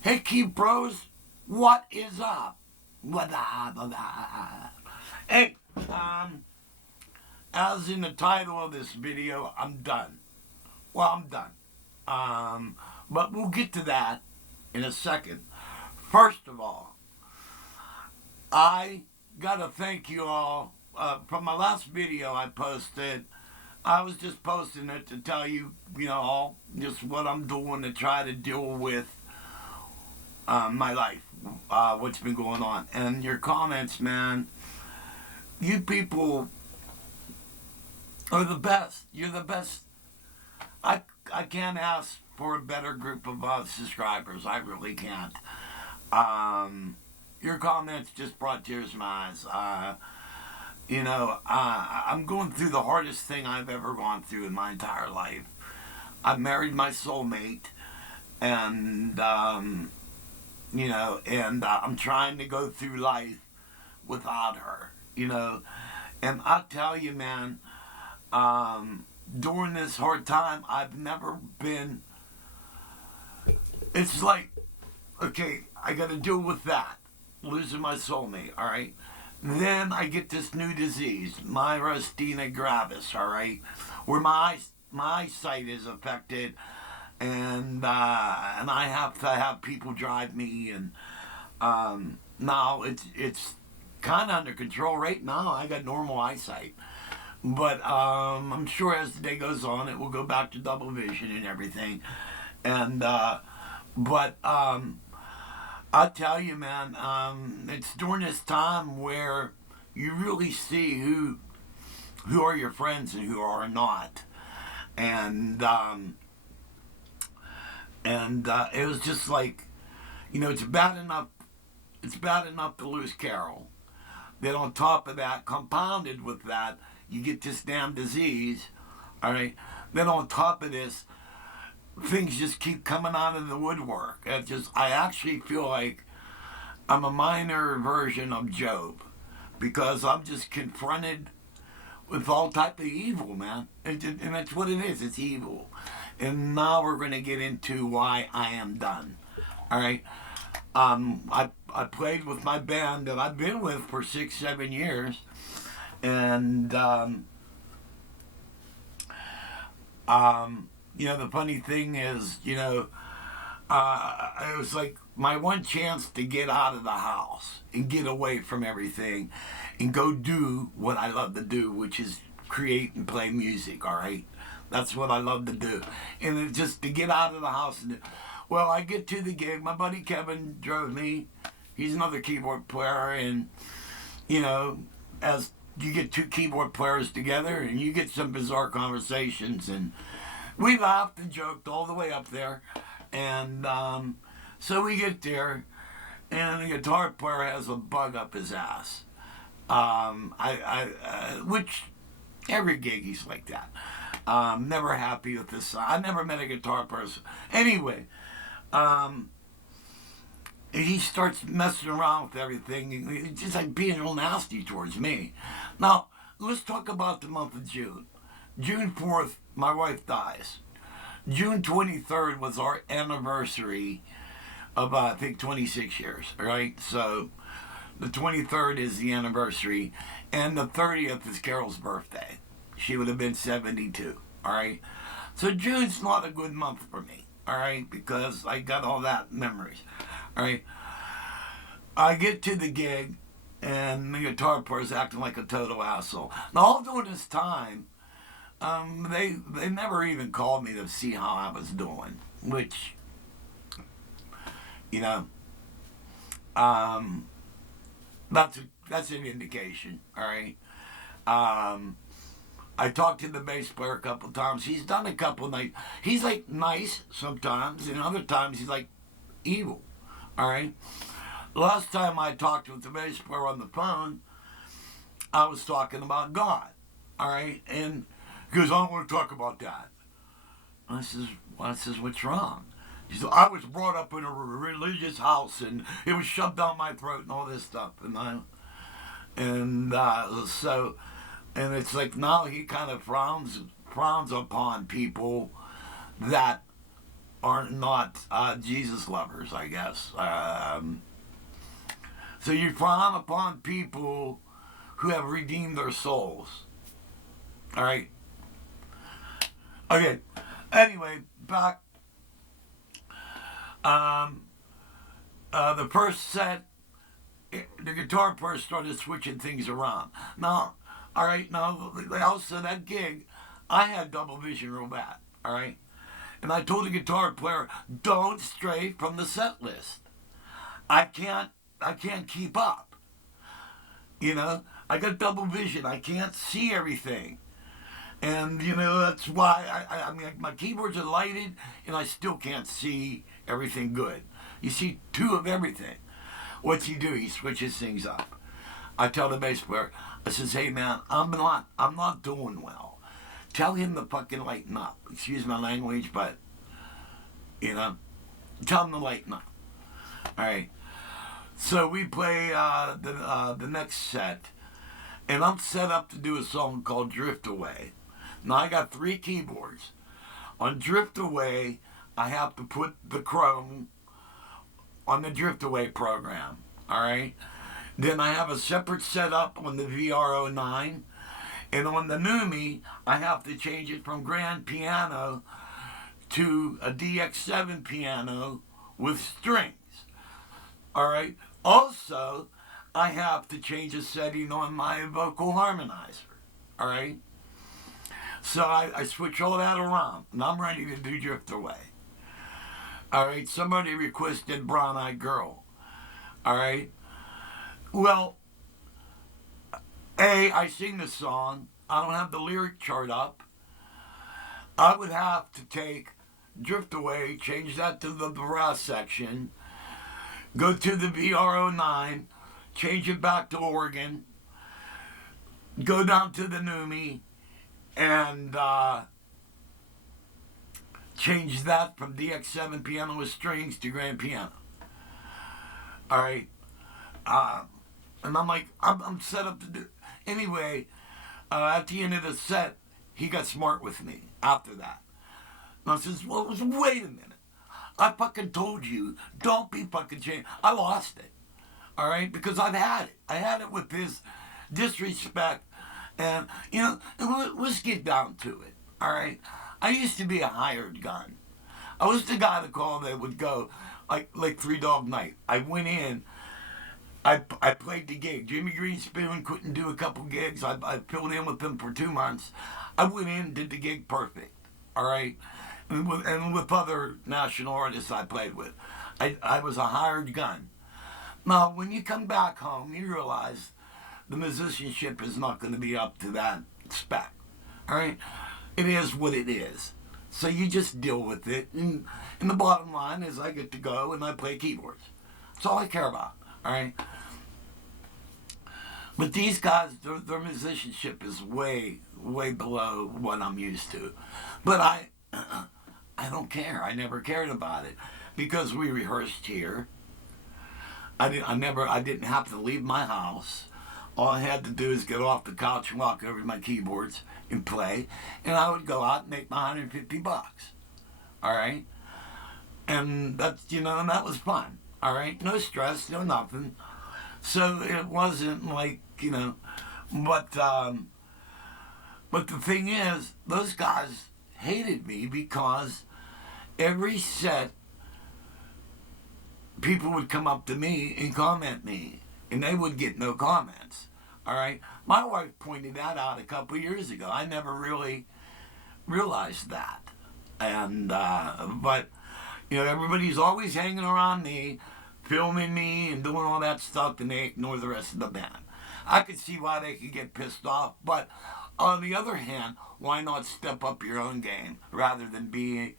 Hey, Keep Bros, what is up? Hey, as in the title of this video, I'm done. Well, I'm done. But we'll get to that in a second. First of all, I gotta thank you all. From my last video I posted, I was just posting it to tell you, all just what I'm doing to try to deal with my life, what's been going on. And your comments, man, you people are the best. You're the best. I can't ask for a better group of subscribers. I really can't. Your comments just brought tears to my eyes. I'm going through the hardest thing I've ever gone through in my entire life. I married my soulmate, and I'm trying to go through life without her. And I tell you, man, during this hard time, I've never been. It's like, okay, I got to deal with that, losing my soulmate. All right. Then I get this new disease, myasthenia gravis. All right, where my eyesight is affected, and I have to have people drive me, and now it's kind of under control right now. I got normal eyesight. But I'm sure as the day goes on, it will go back to double vision and everything. And but I tell you, man, it's during this time where you really see who are your friends and who are not. And it was just like, it's bad enough. It's bad enough to lose Carol. Then on top of that, compounded with that, you get this damn disease. All right. Then on top of this, things just keep coming out of the woodwork. I actually feel like I'm a minor version of Job, because I'm just confronted with all type of evil, man. And that's what it is. It's evil. And now we're going to get into why I am done. All right. I played with my band that I've been with for 6-7 years, and the funny thing is, it was like my one chance to get out of the house and get away from everything and go do what I love to do, which is create and play music. All right, that's what I love to do, and it just to get out of the house. Well, I get to the gig. My buddy Kevin drove me. He's another keyboard player, and as you get two keyboard players together, and you get some bizarre conversations, and we laughed and joked all the way up there, and so we get there, and the guitar player has a bug up his ass. Which every gig he's like that. Never happy with this. I never met a guitar person. Anyway, he starts messing around with everything. It's just like being real nasty towards me. Now, let's talk about the month of June. June 4th, my wife dies. June 23rd was our anniversary of, I think, 26 years, right? So the 23rd is the anniversary, and the 30th is Carol's birthday. She would have been 72, all right? So June's not a good month for me, all right, because I got all that memories, all right? I get to the gig, and the guitar player's acting like a total asshole. Now, all during this time, they never even called me to see how I was doing, which, you know, um, that's an indication, all right? I talked to the bass player a couple times. He's done a couple nights. He's like nice sometimes, and other times he's like evil, all right? Last time I talked with the bass player on the phone, I was talking about God, all right? And he goes, I don't want to talk about that. I says, what's wrong? He said, I was brought up in a religious house, and it was shoved down my throat and all this stuff. And it's like now he kind of frowns upon people that are not Jesus lovers, I guess. So you frown upon people who have redeemed their souls. All right. Okay. Anyway, back. The first set, the guitar player started switching things around. Now, all right. Now, also that gig, I had double vision real bad. All right. And I told the guitar player, don't stray from the set list. I can't keep up. You know, I got double vision. I can't see everything. And, you know, that's why I mean, my keyboards are lighted and I still can't see everything good. You see two of everything. What's he do? He switches things up. I tell the bass player, I says, hey man, I'm not doing well. Tell him to fucking lighten up. Excuse my language, but, you know, tell him to lighten up. All right. So we play the next set, and I'm set up to do a song called Drift Away. Now I got 3 keyboards. On Drift Away, I have to put the Chrome on the Drift Away program. All right. Then I have a separate setup on the VR09, and on the NUMMI, I have to change it from grand piano to a DX7 piano with strings. All right. Also, I have to change a setting on my vocal harmonizer. All right. So I switch all that around, and I'm ready to do Drift Away. All right. Somebody requested Brown Eyed Girl. All right. Well, I sing the song. I don't have the lyric chart up. I would have to take Drift Away, change that to the brass section, go to the VR09, change it back to organ, go down to the NUMMI, and change that from DX7 piano with strings to grand piano. All right. And I'm like, I'm set up to do. Anyway, at the end of the set, he got smart with me after that. And I says, well, wait a minute. I fucking told you, don't be fucking changed. I lost it. All right? Because I've had it. I had it with his disrespect. And, you know, let's get down to it. All right? I used to be a hired gun. I was the guy to call that would go like Three Dog Night. I went in. I played the gig. Jimmy Greenspoon couldn't do a couple gigs. I filled in with him for 2 months. I went in, did the gig perfect. All right? And with other national artists I played with. I was a hired gun. Now, when you come back home, you realize the musicianship is not going to be up to that spec. All right? It is what it is. So you just deal with it. And the bottom line is I get to go and I play keyboards. That's all I care about. All right? But these guys, their musicianship is way, way below what I'm used to. But I don't care. I never cared about it because we rehearsed here. I didn't have to leave my house. All I had to do is get off the couch and walk over to my keyboards and play, and I would go out and make my $150. All right, and that's and that was fun. All right, no stress, no nothing. So it wasn't like but the thing is, those guys hated me because every set people would come up to me and comment me, and they would get no comments. All right, my wife pointed that out a couple of years ago. I never really realized that, and but everybody's always hanging around me, filming me and doing all that stuff, and they ignore the rest of the band. I could see why they could get pissed off, but on the other hand, why not step up your own game rather than be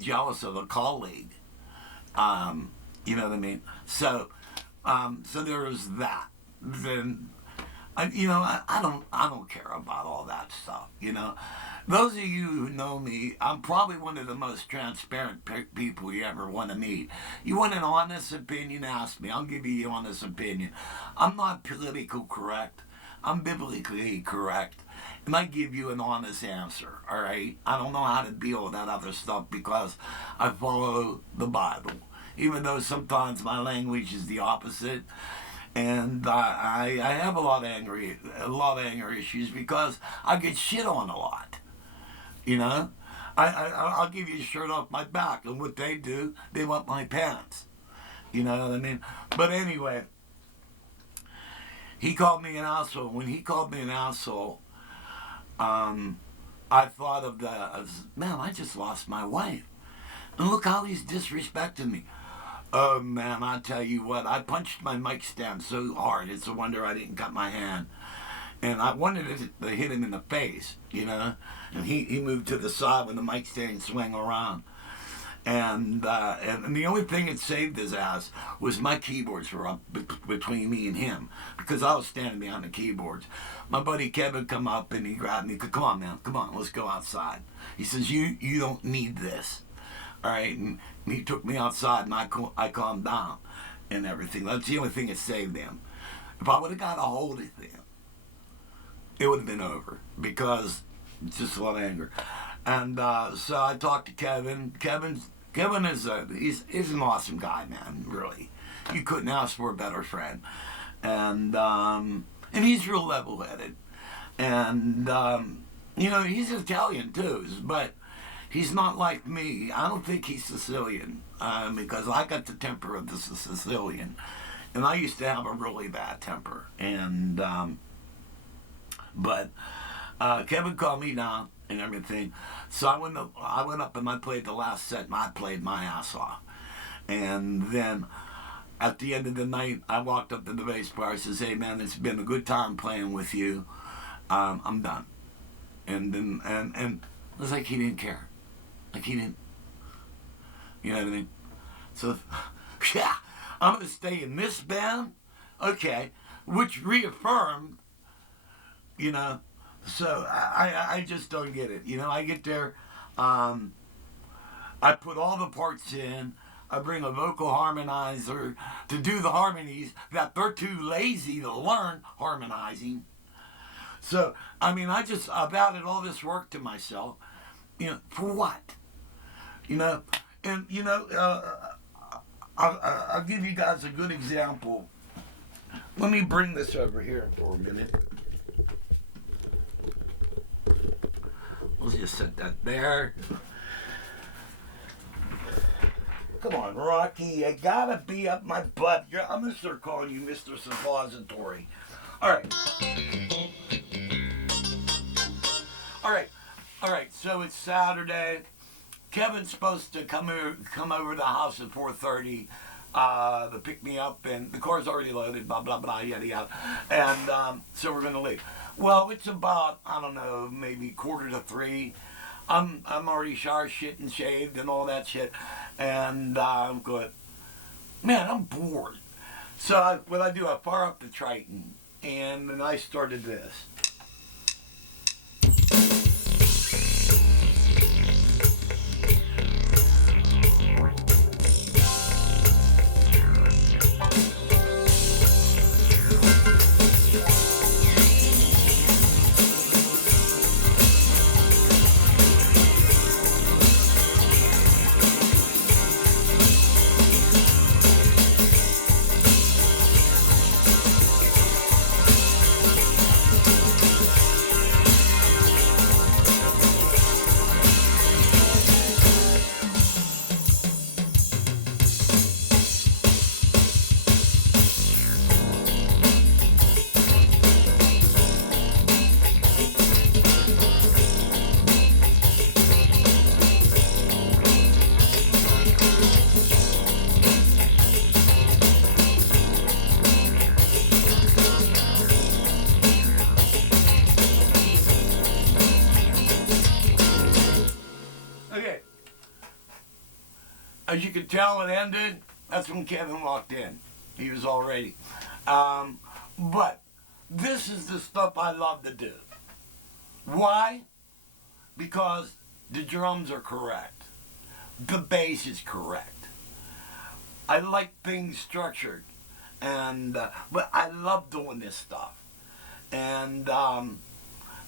jealous of a colleague? You know what I mean? So there was that. Then, I don't care about all that stuff. Those of you who know me, I'm probably one of the most transparent people you ever want to meet. You want an honest opinion? Ask me. I'll give you an honest opinion. I'm not politically correct. I'm biblically correct. and I give you an honest answer, all right? I don't know how to deal with that other stuff because I follow the Bible, even though sometimes my language is the opposite. And I have a lot of anger issues because I get shit on a lot, you know? I'll give you a shirt off my back, and what they do, they want my pants. You know what I mean? But anyway, he called me an asshole. When he called me an asshole, I thought of man, I just lost my wife. And look how he's disrespecting me. Oh, man, I tell you what, I punched my mic stand so hard, it's a wonder I didn't cut my hand. And I wanted to hit him in the face, you know? And he moved to the side when the mic stand swung around. And the only thing that saved his ass was my keyboards were up between me and him because I was standing behind the keyboards. My buddy Kevin come up and he grabbed me. Come on, man, come on, let's go outside. He says, you don't need this. All right, and he took me outside and I calmed down and everything. That's the only thing that saved him. If I would have got a hold of him, it would have been over because it's just a lot of anger. And so I talked to Kevin. Kevin is he's an awesome guy, man. Really, you couldn't ask for a better friend. And he's real level-headed. And you know, he's Italian too, but he's not like me. I don't think he's Sicilian because I got the temper of the Sicilian, and I used to have a really bad temper. And but Kevin called me down and everything. So I went up and I played the last set and I played my ass off. And then at the end of the night, I walked up to the bass player. I says, "Hey man, it's been a good time playing with you. I'm done." And then and it was like he didn't care, like he didn't, you know what I mean? So yeah, I'm gonna stay in this band, okay, which reaffirmed, you know. So I just don't get it. You know, I get there, I put all the parts in, I bring a vocal harmonizer to do the harmonies that they're too lazy to learn harmonizing. So, I mean, I've added all this work to myself, you know, for what? You know, and, you know, I'll give you guys a good example. Let me bring this over here for a minute. We'll just set that there. Come on, Rocky, you gotta be up my butt. I'm gonna start calling you Mr. Suppository. Alright. Alright, so it's Saturday. Kevin's supposed to come over to the house at 4:30 to pick me up, and the car's already loaded, blah, blah, blah, yada, yada. And so we're gonna leave. Well, it's about, I don't know, maybe 2:45. I'm already showered, shit, and shaved and all that shit. And I'm good. Man, I'm bored. So what I do, I fire up the Triton, and then I started this. As you can tell, it ended. That's when Kevin walked in. He was all ready. But this is the stuff I love to do. Why? Because the drums are correct. The bass is correct. I like things structured. And but I love doing this stuff. And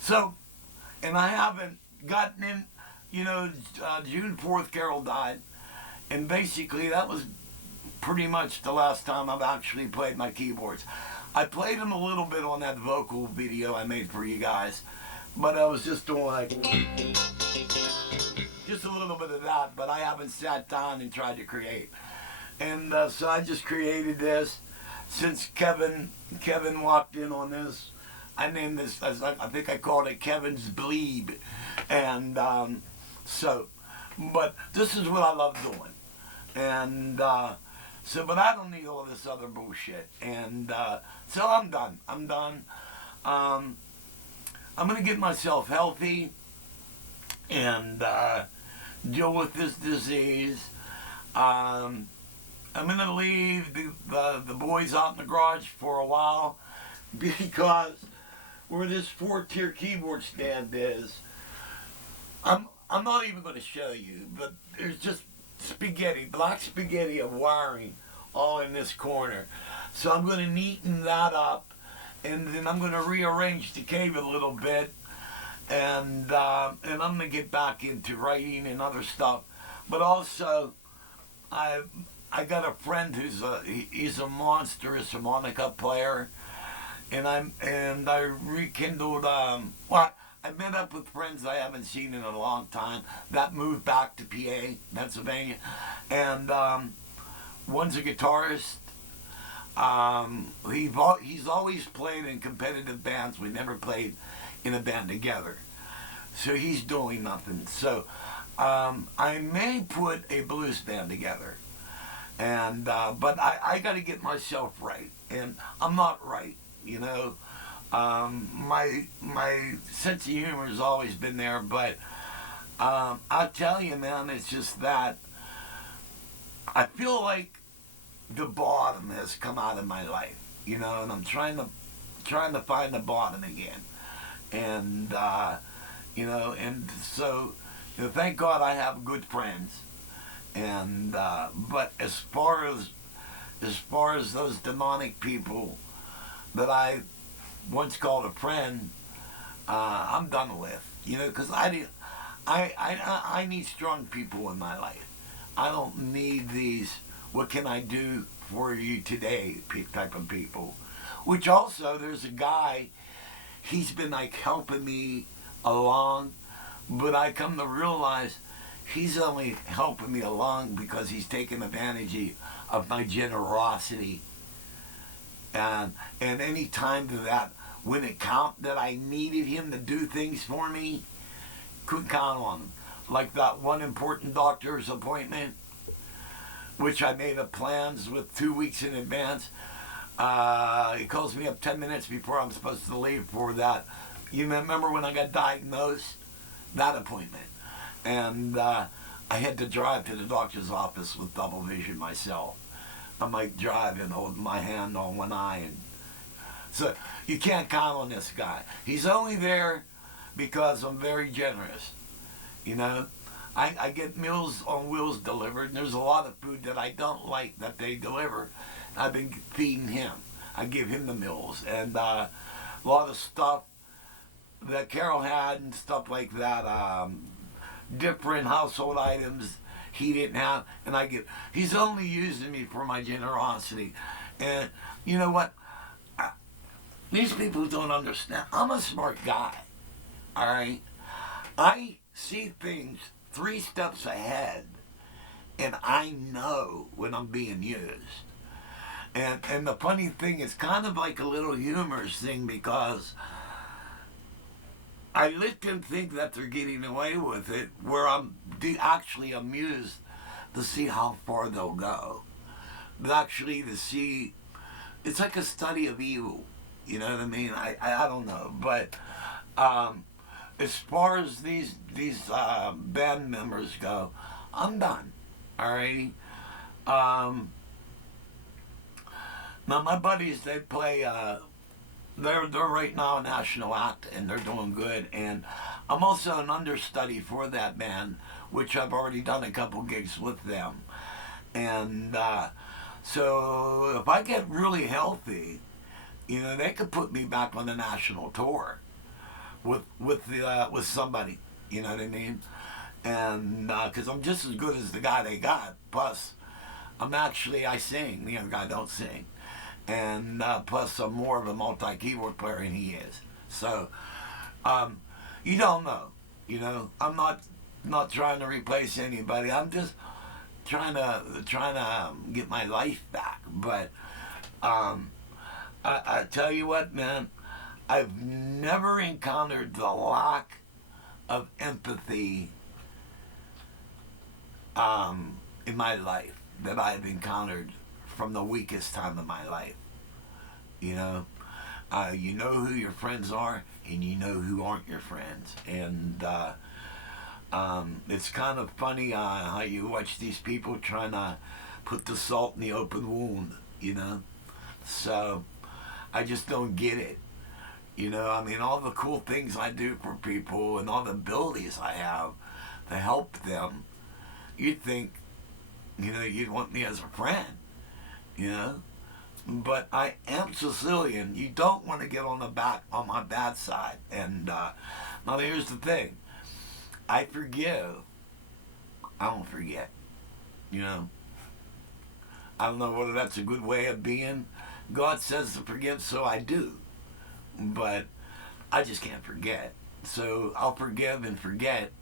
So, and I haven't gotten in, June 4th, Carol died. And basically, that was pretty much the last time I've actually played my keyboards. I played them a little bit on that vocal video I made for you guys, but I was just doing like just a little bit of that, but I haven't sat down and tried to create. And so I just created this. Since Kevin walked in on this, I named this, as I think I called it Kevin's Bleed. And but this is what I love doing. And but I don't need all this other bullshit. And so I'm done. I'm done. I'm going to get myself healthy and deal with this disease. I'm going to leave the boys out in the garage for a while because where this 4-tier keyboard stand is, I'm not even going to show you, but there's just black spaghetti of wiring all in this corner. So I'm going to neaten that up, and then I'm going to rearrange the cave a little bit, and I'm going to get back into writing and other stuff. But also, I got a friend he's a monstrous harmonica player, and I rekindled I met up with friends I haven't seen in a long time that moved back to PA, Pennsylvania, and one's a guitarist. He's always played in competitive bands. We never played in a band together, so he's doing nothing. So I may put a blues band together, and but I got to get myself right, and I'm not right, you know. My sense of humor has always been there, but I'll tell you, man, it's just that I feel like the bottom has come out of my life, you know, and I'm trying to find the bottom again, and and so thank God I have good friends, and but as far as those demonic people that I once called a friend, I'm done with, because I need strong people in my life. I don't need these "what can I do for you today" type of people. Which also, there's a guy, he's been like helping me along, but I come to realize he's only helping me along because he's taking advantage of my generosity. And any time that when it count that I needed him to do things for me, couldn't count on him. Like that one important doctor's appointment, which I made up plans with 2 weeks in advance. He calls me up 10 minutes before I'm supposed to leave for that. You remember when I got diagnosed? That appointment. And I had to drive to the doctor's office with double vision myself. I might drive and hold my hand on one eye. And so you can't count on this guy. He's only there because I'm very generous. I get Meals on Wheels delivered, and there's a lot of food that I don't like that they deliver. I've been feeding him. I give him the meals. And a lot of stuff that Carol had and stuff like that, different household items he didn't have, and he's only using me for my generosity. And you know what? These people don't understand. I'm a smart guy, all right? I see things 3 steps ahead, and I know when I'm being used. And the funny thing is kind of like a little humorous thing because I let them think that they're getting away with it, where I'm actually amused to see how far they'll go. But actually to see, it's like a study of evil. You know what I mean? I don't know. But as far as these band members go, I'm done. Alrighty? Now my buddies, they play, they're right now a national act, and they're doing good. And I'm also an understudy for that band, which I've already done a couple gigs with them. And so if I get really healthy, they could put me back on the national tour with somebody. You know what I mean? And because I'm just as good as the guy they got. Plus, I sing. The other guy don't sing. And plus, I'm more of a multi-keyboard player than he is. So, you don't know. You know, I'm not trying to replace anybody. I'm just trying to get my life back. But I tell you what, man, I've never encountered the lack of empathy in my life that I've encountered from the weakest time of my life. You know who your friends are, and you know who aren't your friends. And it's kind of funny how you watch these people trying to put the salt in the open wound, you know? So I just don't get it. You know, I mean, all the cool things I do for people and all the abilities I have to help them, you'd think, you know, you'd want me as a friend, you know? But I am Sicilian. You don't want to get on my bad side. And now here's the thing. I forgive. I don't forget. You know? I don't know whether that's a good way of being. God says to forgive, so I do. But I just can't forget. So I'll forgive and forget.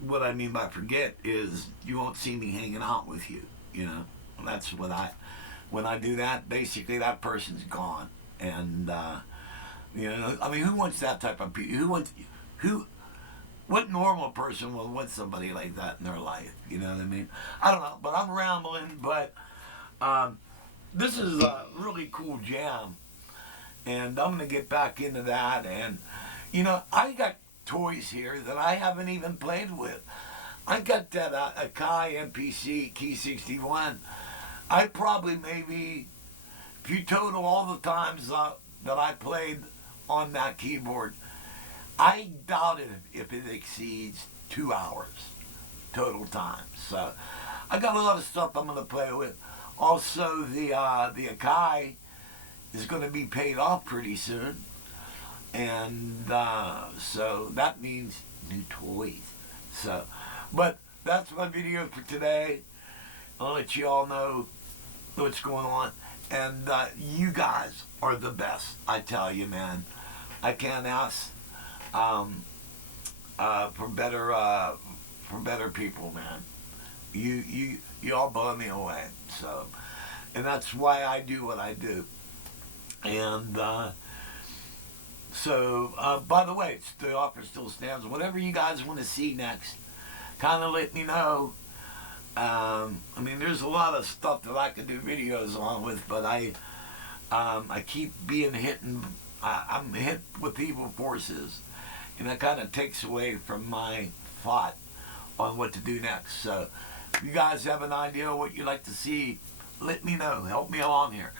What I mean by forget is you won't see me hanging out with you. You know? That's when I do that, basically that person's gone. And, you know, I mean, who wants that type of people? What normal person will want somebody like that in their life? You know what I mean? I don't know, but I'm rambling, but this is a really cool jam. And I'm going to get back into that. And, you know, I got toys here that I haven't even played with. I got that Akai MPC Key 61. I probably maybe, if you total all the times that I played on that keyboard, I doubt it if it exceeds 2 hours total time. So I got a lot of stuff I'm going to play with. Also, the Akai is going to be paid off pretty soon. And so that means new toys. So, but that's my video for today. I'll let you all know what's going on. And you guys are the best, I tell you, man. I can't ask for better people, man. You all blow me away. So, and that's why I do what I do. And so, by the way, the offer still stands. Whatever you guys want to see next, kind of let me know. I mean, there's a lot of stuff that I could do videos on with, but I keep being I'm hit with evil forces, and that kind of takes away from my thought on what to do next. So, if you guys have an idea of what you'd like to see, let me know. Help me along here.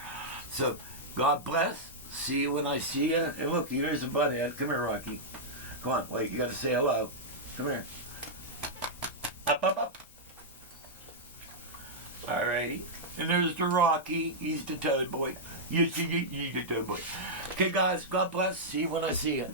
So, God bless. See you when I see you. And look, here's a butthead. Come here, Rocky. Come on, wait, you got to say hello. Come here. Up, up, up. Alrighty. And there's the Rocky. He's the toad boy. He's the toad boy. Okay, guys, God bless. See you when I see you.